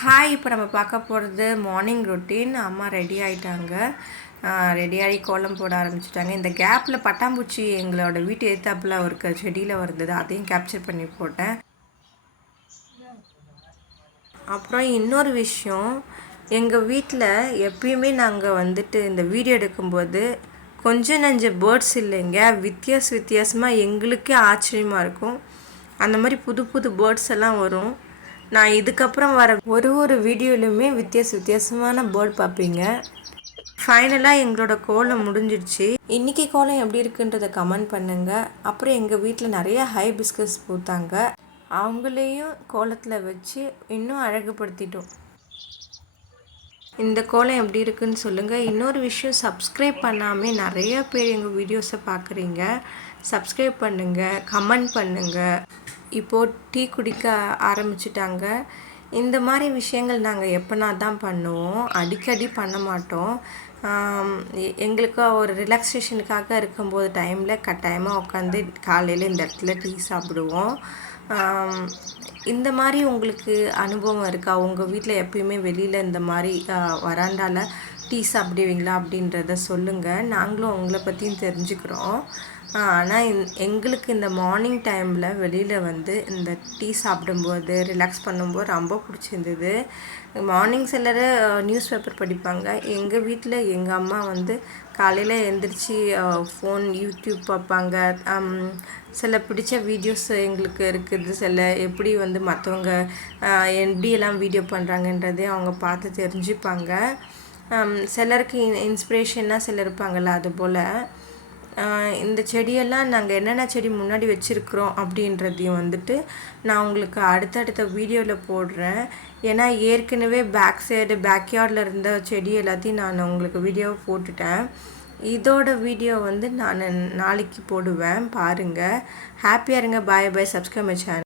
Hi, இப்போ நம்ம பார்க்க போகிறது மார்னிங் ரொட்டீன். அம்மா ரெடி ஆகிட்டாங்க. ரெடி ஆகி கோலம் போட ஆரம்பிச்சிட்டாங்க. இந்த கேப்பில் பட்டாம்பூச்சி எங்களோட வீட்டு ஏத்தாப்பில் இருக்க செடியில் வந்தது, அதையும் கேப்சர் பண்ணி போட்டேன். அப்புறம் இன்னொரு விஷயம், எங்கள் வீட்டில் எப்பயுமே நாங்கள் இந்த வீடியோ எடுக்கும்போது கொஞ்சம் நஞ்ச பேர்ட்ஸ் இல்லைங்க, வித்தியாசமாக எங்களுக்கே ஆச்சரியமாக இருக்கும். அந்த மாதிரி புது புது பேர்ட்ஸ் எல்லாம் வரும். நான் இதுக்கப்புறம் வர ஒரு வீடியோலையுமே வித்தியாசமான பேர்ட் பார்ப்பீங்க. ஃபைனலாக எங்களோட கோலம் முடிஞ்சிடுச்சு. இன்றைக்கி கோலம் எப்படி இருக்குன்றதை கமெண்ட் பண்ணுங்கள். அப்புறம் எங்கள் வீட்டில் நிறைய ஹைபிஸ்கஸ் பூத்தாங்க, அவங்களையும் கோலத்தில் வச்சு இன்னும் அழகுபடுத்திட்டோம். இந்த கோலம் எப்படி இருக்குன்னு சொல்லுங்கள். இன்னொரு விஷயம், சப்ஸ்கிரைப் பண்ணாமல் நிறைய பேர் எங்கள் வீடியோஸை பார்க்குறீங்க. சப்ஸ்கிரைப் பண்ணுங்கள், கமெண்ட் பண்ணுங்கள். இப்போது டீ குடிக்க ஆரம்பிச்சிட்டாங்க. இந்த மாதிரி விஷயங்கள் நாங்கள் எப்போனா தான் பண்ணுவோம், அடிக்கடி பண்ண மாட்டோம். எங்களுக்கு ஒரு ரிலாக்ஸேஷனுக்காக இருக்கும்போது டைமில் கட்டாயமாக உட்காந்து காலையில் இந்த இடத்துல டீ சாப்பிடுவோம். இந்த மாதிரி உங்களுக்கு அனுபவம் இருக்கா? உங்கள் வீட்டில் எப்பயுமே வெளியில் இந்த மாதிரி வராண்டாவில் டீ சாப்பிடுவீங்களா அப்படின்றத சொல்லுங்கள். நாங்களும் உங்களை பற்றியும் தெரிஞ்சுக்கிறோம். ஆனால் எங்களுக்கு இந்த மார்னிங் டைமில் வெளியில் இந்த டீ சாப்பிடும்போது ரிலாக்ஸ் பண்ணும்போது ரொம்ப பிடிச்சிருந்தது. மார்னிங் சிலர் நியூஸ் பேப்பர் படிப்பாங்க. எங்கள் வீட்டில் எங்கள் அம்மா காலையில் எழுந்திரிச்சி ஃபோன் யூடியூப் பார்ப்பாங்க. சில பிடிச்ச வீடியோஸ் எங்களுக்கு இருக்குது, சில எப்படி மற்றவங்க எப்படியெல்லாம் வீடியோ பண்ணுறாங்கன்றதே அவங்க பார்த்து தெரிஞ்சுப்பாங்க. சிலருக்கு இன்ஸ்பிரேஷனாக சிலர் இருப்பாங்கள்ல, அதுபோல் இந்த செடியெல்லாம் நாங்கள் என்னென்ன செடி முன்னாடி வச்சுருக்குறோம் அப்படின்றதையும் நான் உங்களுக்கு அடுத்தடுத்த வீடியோவில் போடுறேன். ஏன்னா ஏற்கனவே பேக்யார்டில் இருந்த செடி எல்லாத்தையும் நான் உங்களுக்கு வீடியோவை போட்டுட்டேன். இதோட வீடியோ நான் நாளைக்கு போடுவேன், பாருங்கள். ஹாப்பியாக இருங்க. பாய். Subscribe my channel.